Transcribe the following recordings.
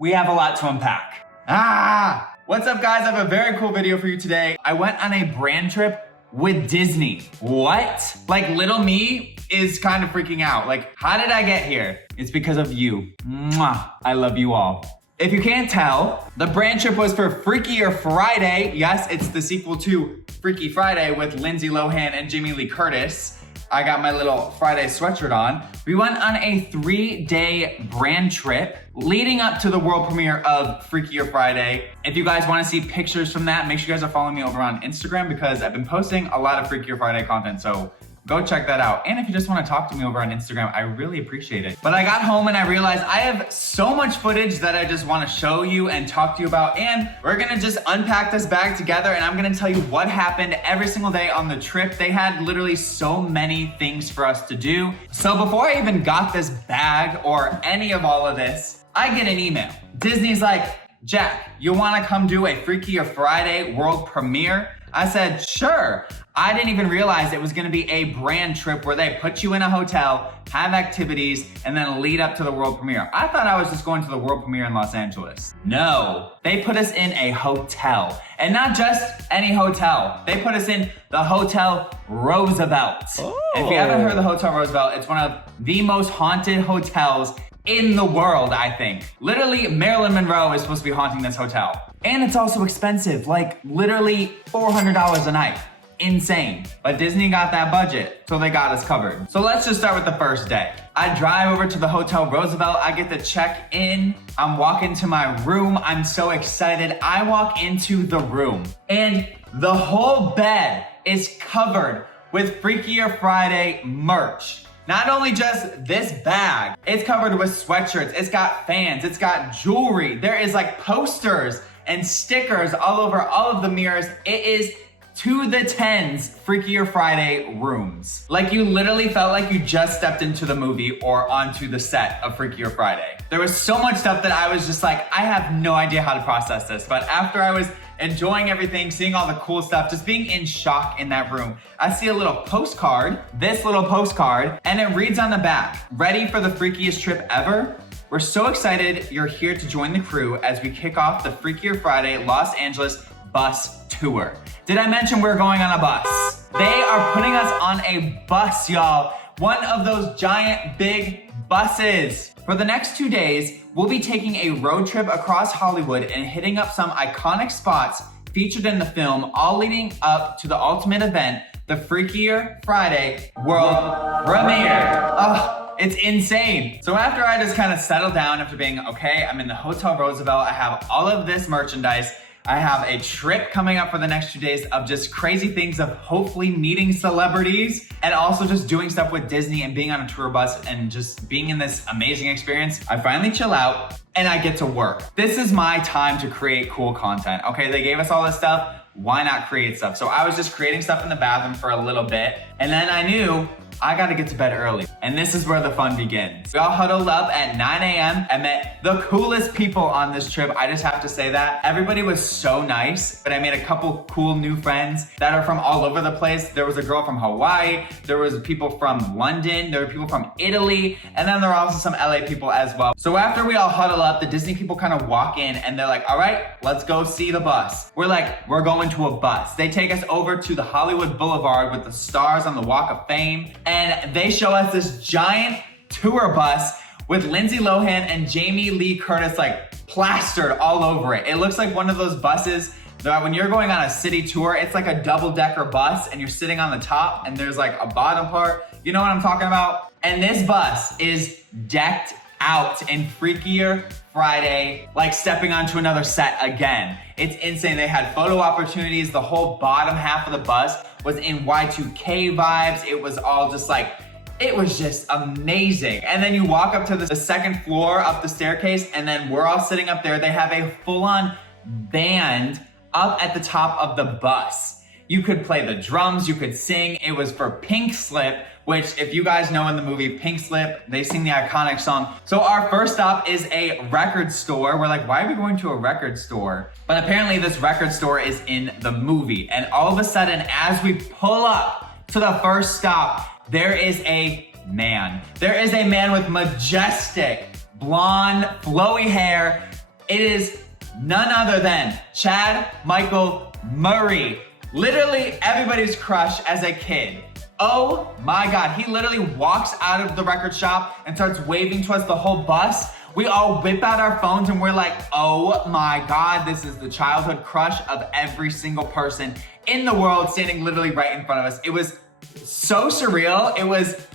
we have a lot to unpack. What's up guys? I have a very cool video for you today. I went on a brand trip with Disney. What? Like little me is kind of freaking out. Like, how did I get here? It's because of you. Mwah. I love you all. If you can't tell, the brand trip was for Freakier Friday. Yes, it's the sequel to Freaky Friday with Lindsay Lohan and Jamie Lee Curtis. I got my little Friday sweatshirt on. We went on a 3-day brand trip leading up to the world premiere of Freakier Friday. If you guys wanna see pictures from that, make sure you guys are following me over on Instagram because I've been posting a lot of Freakier Friday content, so go check that out. And if you just wanna talk to me over on Instagram, I really appreciate it. But I got home and I realized I have so much footage that I just wanna show you and talk to you about. And we're gonna just unpack this bag together and I'm gonna tell you what happened every single day on the trip. They had literally so many things for us to do. So before I even got this bag or any of all of this, I get an email. Disney's like, Jack, you wanna come do a Freakier Friday World Premiere? I said, sure. I didn't even realize it was gonna be a brand trip where they put you in a hotel, have activities, and then lead up to the world premiere. I thought I was just going to the world premiere in Los Angeles. No, they put us in a hotel. And not just any hotel. They put us in the Hotel Roosevelt. Oh. And if you haven't heard of the Hotel Roosevelt, it's one of the most haunted hotels in the world, I think. Literally, Marilyn Monroe is supposed to be haunting this hotel. And it's also expensive, like literally $400 a night. Insane. But Disney got that budget, so they got us covered. So let's just start with the first day. I drive over to the Hotel Roosevelt. I get to check in. I'm walking to my room. I'm so excited. I walk into the room and the whole bed is covered with Freakier Friday merch. Not only just this bag, it's covered with sweatshirts, it's got fans, it's got jewelry. There is like posters and stickers all over all of the mirrors. It is to the tens Freakier Friday rooms. Like you literally felt like you just stepped into the movie or onto the set of Freakier Friday. There was so much stuff that I was just like, I have no idea how to process this. But after I was enjoying everything, seeing all the cool stuff, just being in shock in that room, I see a little postcard, this little postcard, and it reads on the back, ready for the freakiest trip ever? We're so excited you're here to join the crew as we kick off the Freakier Friday Los Angeles bus tour. Did I mention we're going on a bus? They are putting us on a bus, y'all. One of those giant big buses. For the next 2 days, we'll be taking a road trip across Hollywood and hitting up some iconic spots featured in the film, all leading up to the ultimate event, the Freakier Friday World Premiere. Oh, it's insane. So after I just kind of settled down after being, okay, I'm in the Hotel Roosevelt, I have all of this merchandise, I have a trip coming up for the next 2 days of just crazy things of hopefully meeting celebrities and also just doing stuff with Disney and being on a tour bus and just being in this amazing experience. I finally chill out and I get to work. This is my time to create cool content. Okay, they gave us all this stuff. Why not create stuff? So I was just creating stuff in the bathroom for a little bit and then I knew I gotta get to bed early. And this is where the fun begins. We all huddled up at 9 a.m. I met the coolest people on this trip. I just have to say that. Everybody was so nice, but I made a couple cool new friends that are from all over the place. There was a girl from Hawaii, there was people from London, there were people from Italy, and then there were also some LA people as well. So after we all huddle up, the Disney people kind of walk in and they're like, all right, let's go see the bus. We're like, we're going to a bus. They take us over to the Hollywood Boulevard with the stars on the Walk of Fame. And they show us this giant tour bus with Lindsay Lohan and Jamie Lee Curtis like plastered all over it. It looks like one of those buses that when you're going on a city tour, it's like a double-decker bus and you're sitting on the top and there's like a bottom part. You know what I'm talking about? And this bus is decked out in Freakier Friday, like stepping onto another set again. It's insane. They had photo opportunities. The whole bottom half of the bus was in Y2K vibes. It was all just like, it was just amazing. And then you walk up to the second floor up the staircase and then we're all sitting up there. They have a full-on band up at the top of the bus. You could play the drums, you could sing. It was for Pink Slip, which if you guys know in the movie Pink Slip, they sing the iconic song. So our first stop is a record store. We're like, why are we going to a record store? But apparently this record store is in the movie. And all of a sudden, as we pull up to the first stop, there is a man. There is a man with majestic, blonde, flowy hair, It is none other than Chad Michael Murray. Literally everybody's crush as a kid. Oh my God, he literally walks out of the record shop and starts waving to us the whole bus. We all whip out our phones and we're like, oh my God, this is the childhood crush of every single person in the world standing literally right in front of us. It was so surreal. It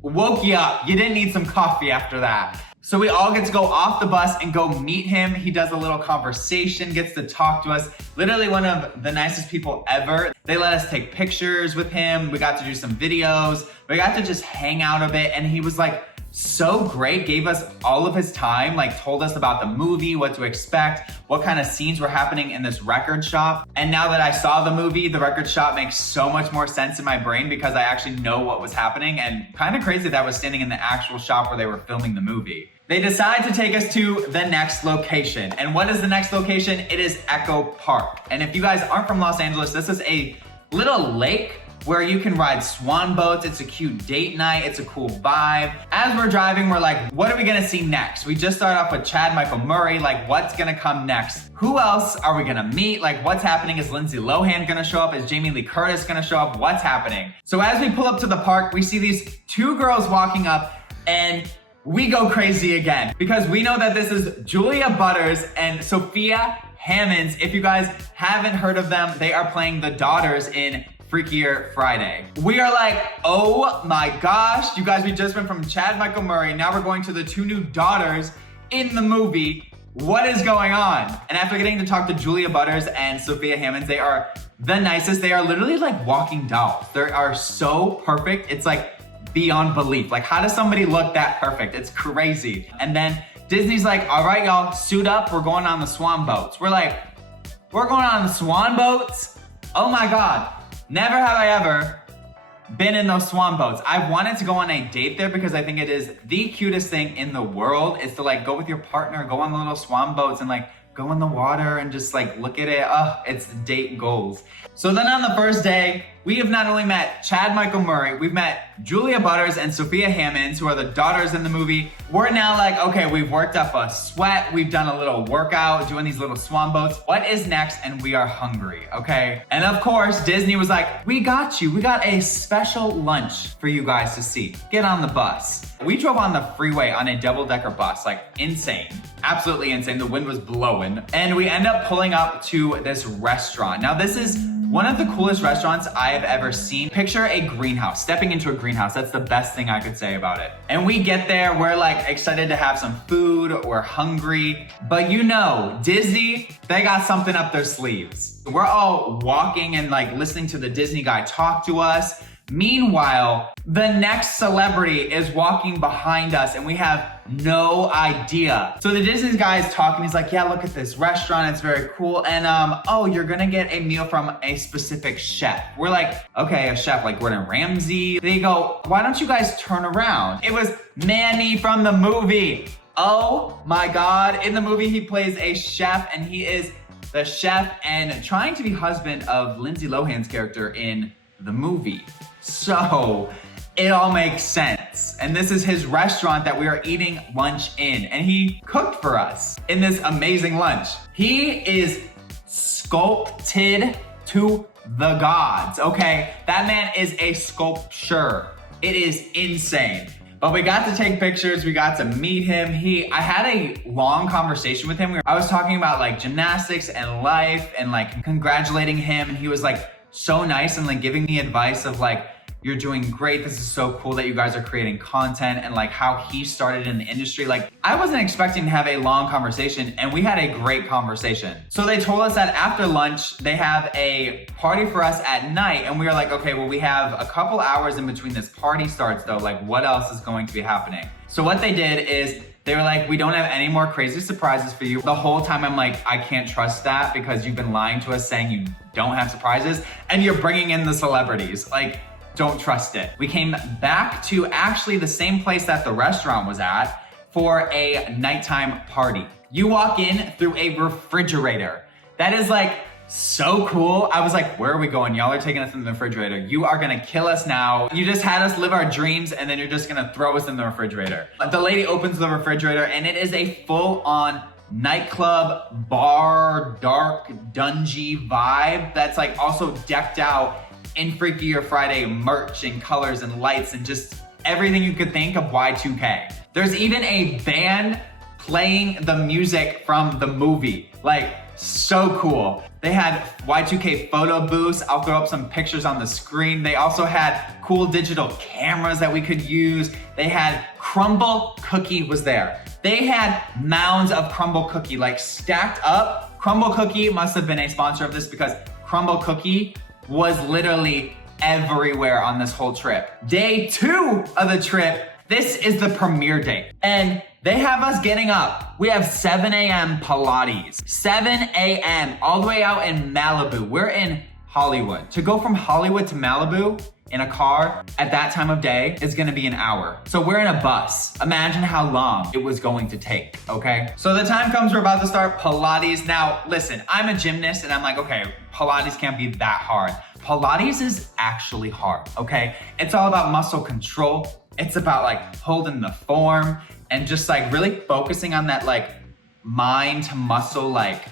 woke you up. You didn't need some coffee after that. So we all get to go off the bus and go meet him. He does a little conversation, gets to talk to us. Literally one of the nicest people ever. They let us take pictures with him. We got to do some videos. We got to just hang out a bit. And he was like so great, gave us all of his time, like told us about the movie, what to expect, what kind of scenes were happening in this record shop. And now that I saw the movie, the record shop makes so much more sense in my brain because I actually know what was happening, and kind of crazy that I was standing in the actual shop where they were filming the movie. They decide to take us to the next location. And what is the next location? It is Echo Park. And if you guys aren't from Los Angeles, this is a little lake where you can ride swan boats. It's a cute date night. It's a cool vibe. As we're driving, we're like, what are we gonna see next? We just start off with Chad Michael Murray. Like, what's gonna come next? Who else are we gonna meet? Like, what's happening? Is Lindsay Lohan gonna show up? Is Jamie Lee Curtis gonna show up? What's happening? So as we pull up to the park, we see these two girls walking up, and we go crazy again because we know that this is Julia Butters and Sophia Hammonds. If you guys haven't heard of them, they are playing the daughters in Freakier Friday. We are like, oh my gosh, you guys, we just went from Chad Michael Murray. Now we're going to the two new daughters in the movie. What is going on? And after getting to talk to Julia Butters and Sophia Hammonds, they are the nicest. They are literally like walking dolls. They are so perfect. It's like beyond belief. Like, how does somebody look that perfect? It's crazy. And then Disney's like, all right, y'all, suit up. We're going on the swan boats. We're like, we're going on the swan boats? Oh my God. Never have I ever been in those swan boats. I've wanted to go on a date there because I think it is the cutest thing in the world, is to like go with your partner, go on the little swan boats and like go in the water and just like look at it. Oh, it's date goals. So then on the first day, we have not only met Chad Michael Murray, we've met Julia Butters and Sophia Hammonds, who are the daughters in the movie. We're now like, okay, we've worked up a sweat. We've done a little workout, doing these little swan boats. What is next? And we are hungry, okay? And of course, Disney was like, we got you. We got a special lunch for you guys to see. Get on the bus. We drove on the freeway on a double-decker bus, like insane. Absolutely insane. The wind was blowing. And we end up pulling up to this restaurant. Now this is one of the coolest restaurants I have ever seen. Picture a greenhouse, stepping into a greenhouse. That's the best thing I could say about it. And we get there, we're like excited to have some food, we're hungry. But you know, Disney, they got something up their sleeves. We're all walking and like listening to the Disney guy talk to us. Meanwhile, the next celebrity is walking behind us and we have no idea. So the Disney guy is talking, he's like, yeah, look at this restaurant, it's very cool. And oh, you're gonna get a meal from a specific chef. We're like, okay, a chef like Gordon Ramsay. They go, why don't you guys turn around? It was Manny from the movie. Oh my God, in the movie he plays a chef and he is the chef and trying to be husband of Lindsay Lohan's character in the movie. So it all makes sense. And this is his restaurant that we are eating lunch in. And he cooked for us in this amazing lunch. He is sculpted to the gods, okay? That man is a sculpture. It is insane. But we got to take pictures, we got to meet him. I had a long conversation with him. I was talking about like gymnastics and life and like congratulating him. And he was like so nice and like giving me advice of like, you're doing great. This is so cool that you guys are creating content, and like how he started in the industry. Like I wasn't expecting to have a long conversation, and we had a great conversation. So they told us that after lunch, they have a party for us at night. And we were like, okay, well, we have a couple hours in between this party starts though. Like what else is going to be happening? So what they did is they were like, we don't have any more crazy surprises for you. The whole time I'm like, I can't trust that because you've been lying to us saying you don't have surprises and you're bringing in the celebrities. Like, don't trust it. We came back to actually the same place that the restaurant was at for a nighttime party. You walk in through a refrigerator. That is like so cool. I was like, where are we going? Y'all are taking us in the refrigerator. You are gonna kill us now. You just had us live our dreams and then you're just gonna throw us in the refrigerator. The lady opens the refrigerator and it is a full-on nightclub, bar, dark, dungy vibe that's like also decked out in Freakier Friday merch and colors and lights and just everything you could think of Y2K. There's even a band playing the music from the movie. Like, so cool. They had Y2K photo booths. I'll throw up some pictures on the screen. They also had cool digital cameras that we could use. They had Crumble Cookie was there. They had mounds of Crumble Cookie like stacked up. Crumble Cookie must have been a sponsor of this because Crumble Cookie was literally everywhere on this whole trip. Day 2 of the trip, this is the premiere day. And they have us getting up. We have 7 a.m. Pilates. 7 a.m. all the way out in Malibu. We're in Hollywood. To go from Hollywood to Malibu in a car at that time of day is gonna be an hour. So we're in a bus. Imagine how long it was going to take, okay? So the time comes, we're about to start Pilates. Now, listen, I'm a gymnast and I'm like, okay, Pilates can't be that hard. Pilates is actually hard, okay? It's all about muscle control. It's about like holding the form and just like really focusing on that like mind to muscle like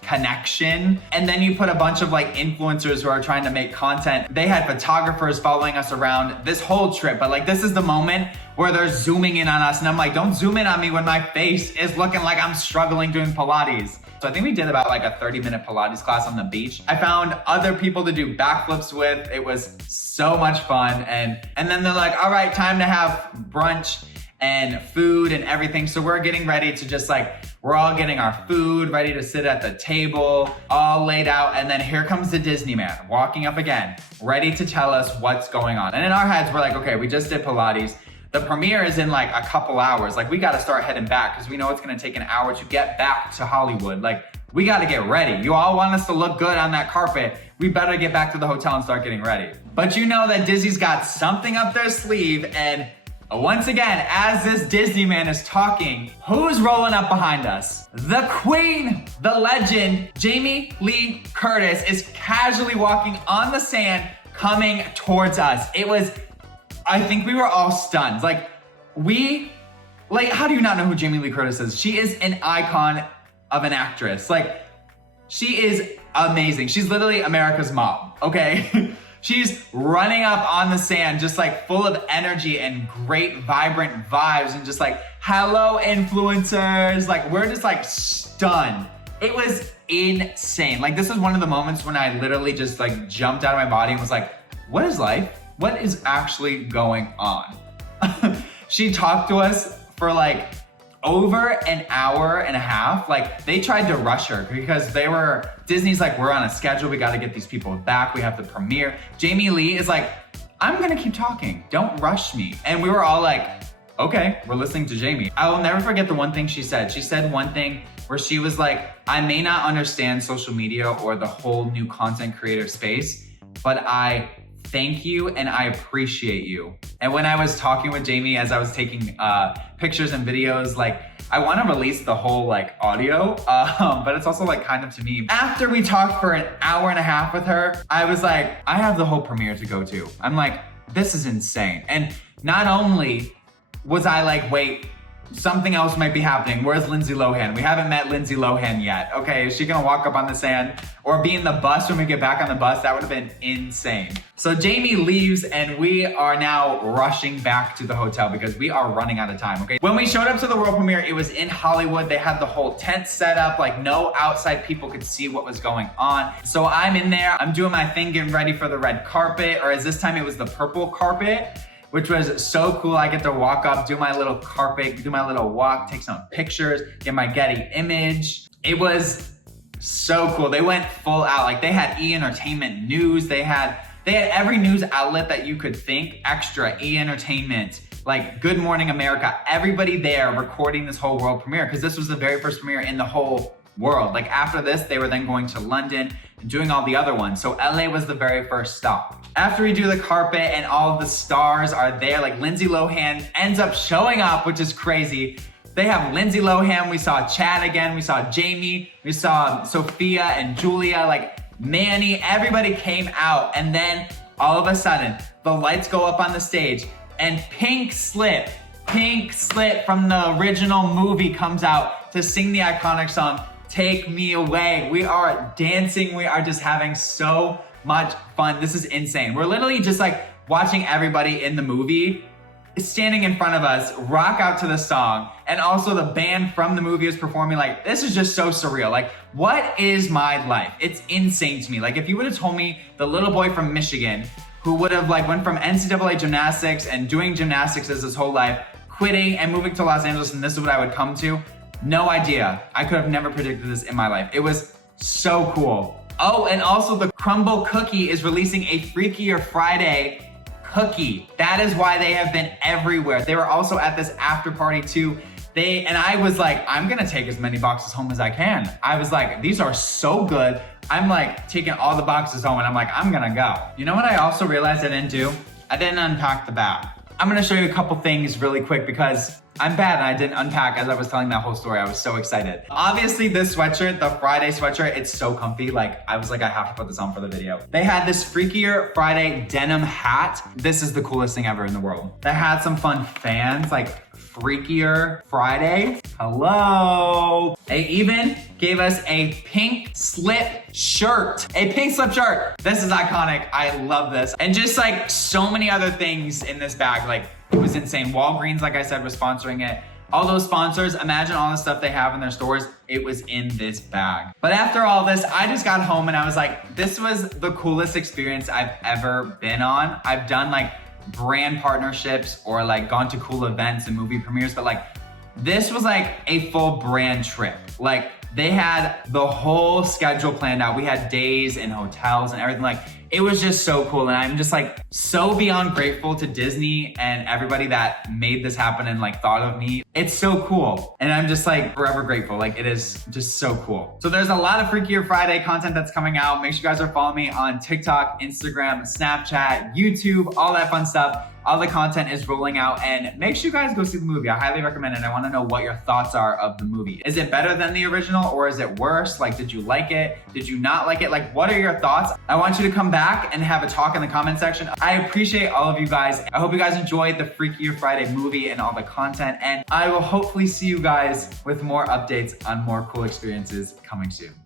connection. And then you put a bunch of like influencers who are trying to make content. They had photographers following us around this whole trip, but like this is the moment where they're zooming in on us and I'm like, don't zoom in on me when my face is looking like I'm struggling doing Pilates. So I think we did about like a 30-minute Pilates class on the beach. I found other people to do backflips with. It was so much fun. And then they're like, all right, time to have brunch and food and everything. So we're getting ready to just like, we're all getting our food, ready to sit at the table, all laid out. And then here comes the Disney man walking up again, ready to tell us what's going on. And in our heads, we're like, okay, we just did Pilates. The premiere is in like a couple hours. Like we gotta start heading back because we know it's gonna take an hour to get back to Hollywood. Like we gotta get ready. You all want us to look good on that carpet. We better get back to the hotel and start getting ready. But you know that Disney's got something up their sleeve, and once again, as this Disney man is talking, who's rolling up behind us? The queen, the legend, Jamie Lee Curtis is casually walking on the sand coming towards us. It was, I think we were all stunned. Like, how do you not know who Jamie Lee Curtis is? She is an icon of an actress. Like, she is amazing. She's literally America's mom, okay? She's running up on the sand, just like full of energy and great vibrant vibes and just like, hello influencers. Like, we're just like stunned. It was insane. Like, this is one of the moments when I literally just like jumped out of my body and was like, what is life? What is actually going on? She talked to us for like over an hour and a half. Like, they tried to rush her because Disney's like, we're on a schedule. We got to get these people back. We have the premiere. Jamie Lee is like, I'm going to keep talking. Don't rush me. And we were all like, okay, we're listening to Jamie. I will never forget the one thing she said. She said one thing where she was like, I may not understand social media or the whole new content creator space, but I thank you and I appreciate you. And when I was talking with Jamie as I was taking pictures and videos, like, I want to release the whole like audio, but it's also like kind of to me. After we talked for an hour and a half with her, I was like, I have the whole premiere to go to. I'm like, this is insane. And not only was I like, wait, something else might be happening. Where's Lindsay Lohan? We haven't met Lindsay Lohan yet. Okay, is she gonna walk up on the sand or be in the bus when we get back on the bus? That would have been insane. So Jamie leaves and we are now rushing back to the hotel because we are running out of time, okay? When we showed up to the world premiere, it was in Hollywood. They had the whole tent set up, like no outside people could see what was going on. So I'm in there, I'm doing my thing, getting ready for the red carpet, or as this time it was the purple carpet, which was so cool. I get to walk up, do my little carpet, do my little walk, take some pictures, get my Getty image. It was so cool. They went full out. Like, they had E! Entertainment News. They had every news outlet that you could think, extra, E! Entertainment, like Good Morning America, everybody there recording this whole world premiere because this was the very first premiere in the whole world. Like, after this, they were then going to London and doing all the other ones. So LA was the very first stop. After we do the carpet and all of the stars are there, like Lindsay Lohan ends up showing up, which is crazy. They have Lindsay Lohan, we saw Chad again, we saw Jamie, we saw Sophia and Julia, like Manny, everybody came out. And then all of a sudden, the lights go up on the stage and Pink Slip from the original movie comes out. to sing the iconic song, Take Me Away. We are dancing. We are just having so much fun. This is insane. We're literally just like watching everybody in the movie standing in front of us rock out to the song, and also the band from the movie is performing. Like, this is just so surreal. Like, what is my life? It's insane to me. Like, if you would have told me the little boy from Michigan who would have like went from NCAA gymnastics and doing gymnastics as his whole life, quitting and moving to Los Angeles, and this is what I would come to, no idea. I could have never predicted this in my life. It was so cool. Oh, and also the Crumble Cookie is releasing a Freakier Friday cookie. That is why they have been everywhere. They were also at this after party too. And I was like, I'm gonna take as many boxes home as I can. I was like, these are so good. I'm like taking all the boxes home, and I'm like, I'm gonna go. You know what I also realized I didn't do? I didn't unpack the bag. I'm gonna show you a couple things really quick because I'm bad and I didn't unpack as I was telling that whole story. I was so excited. Obviously this sweatshirt, the Friday sweatshirt, it's so comfy. Like, I was like, I have to put this on for the video. They had this Freakier Friday denim hat. This is the coolest thing ever in the world. They had some fun fans, like Freakier Friday. Hello. They even gave us a pink slip shirt. A pink slip shirt. This is iconic. I love this. And just like so many other things in this bag. Like, it was insane. Walgreens, like I said, was sponsoring it. All those sponsors, imagine all the stuff they have in their stores. It was in this bag. But after all this, I just got home and I was like, this was the coolest experience I've ever been on. I've done like brand partnerships or like gone to cool events and movie premieres, but like this was like a full brand trip. Like, they had the whole schedule planned out. We had days and hotels and everything. Like, it was just so cool. And I'm just like so beyond grateful to Disney and everybody that made this happen and like thought of me. It's so cool. And I'm just like forever grateful. Like, it is just so cool. So there's a lot of Freakier Friday content that's coming out. Make sure you guys are following me on TikTok, Instagram, Snapchat, YouTube, all that fun stuff. All the content is rolling out, and make sure you guys go see the movie. I highly recommend it. I want to know what your thoughts are of the movie. Is it better than the original, or is it worse? Like, did you like it? Did you not like it? Like, what are your thoughts? I want you to come back and have a talk in the comment section. I appreciate all of you guys. I hope you guys enjoyed the Freakier Friday movie and all the content, and I will hopefully see you guys with more updates on more cool experiences coming soon.